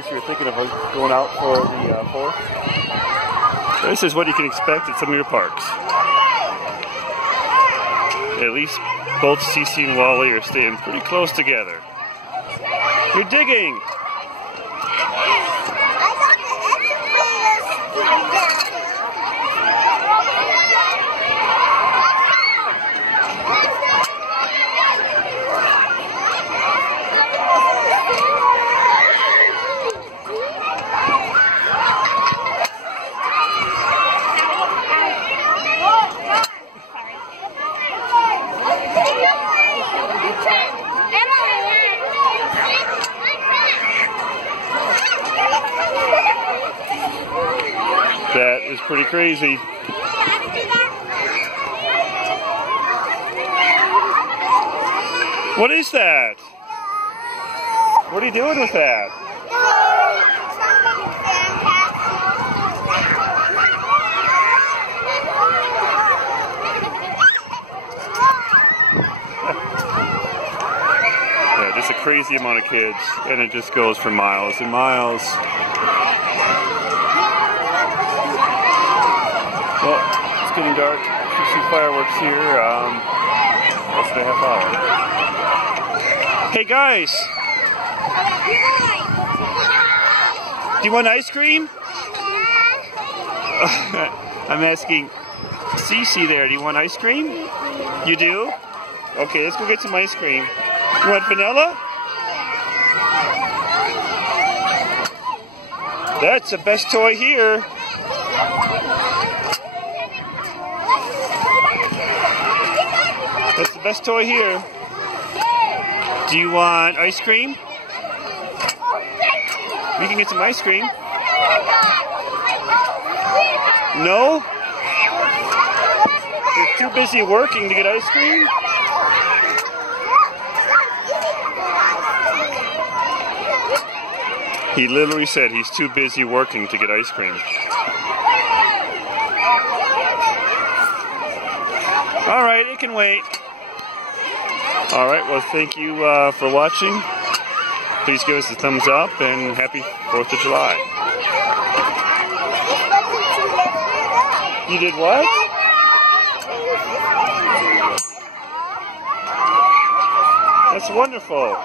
case you're thinking of going out for the 4th. This is what you can expect at some of your parks. At least both CC and Wally are staying pretty close together. You're digging! That is pretty crazy. What is that? What are you doing with that? Yeah, just a crazy amount of kids, and it just goes for miles and miles. Well, it's getting dark. You see fireworks here. Less than a half hour. Hey guys! Do you want ice cream? I'm asking Cece there. Do you want ice cream? You do? Okay, let's go get some ice cream. You want vanilla? That's the best toy here. That's the best toy here. Do you want ice cream? We can get some ice cream. No? You're too busy working to get ice cream? He literally said he's too busy working to get ice cream. All right, it can wait. All right, well, thank you for watching. Please give us a thumbs up and happy 4th of July. You did what? That's wonderful.